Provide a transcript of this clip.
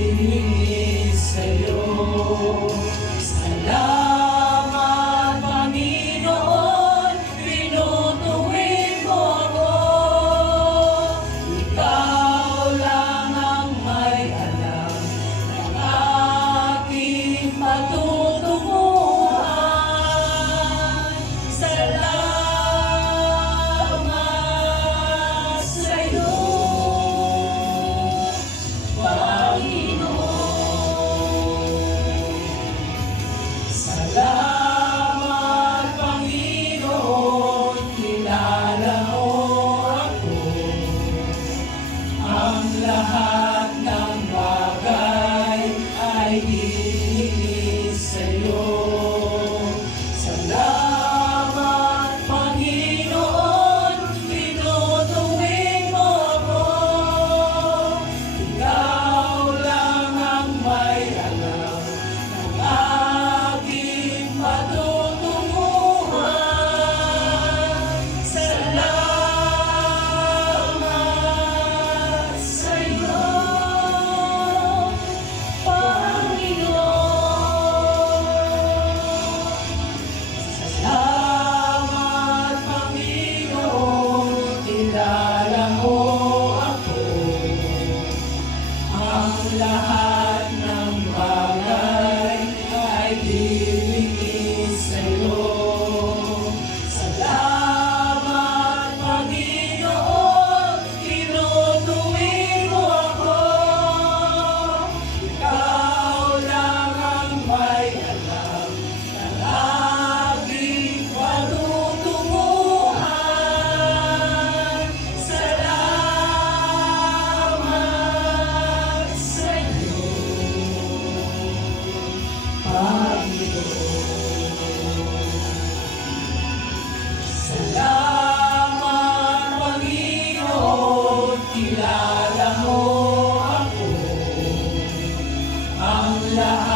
hihingi sa'yo. Salamat, Panginoon, pinutuwid mo ako. Ikaw lang ang may alam ng aking patutunguhan. Salamat sa'yo, Salamat, Panginoon, kilala mo ako. Ang lahat ng bagay ay hihingi sa'yo. Salamat, Panginoon, pinutuwid mo ako. Ikaw lang ang may alam ng aking patutunguhan. Salamat sa'yo, Panginoon. Salamat, Panginoon, kilala mo ako. Ang lahat ng bagay ay hihingi sa'yo. Salamat, Panginoon, pinutuwid mo ako. Ikaw lang ang may alam ng aking patutunguhan. Salamat sa'yo, Panginoon. Salamat, Panginoon, kilala mo ako. Ang lahat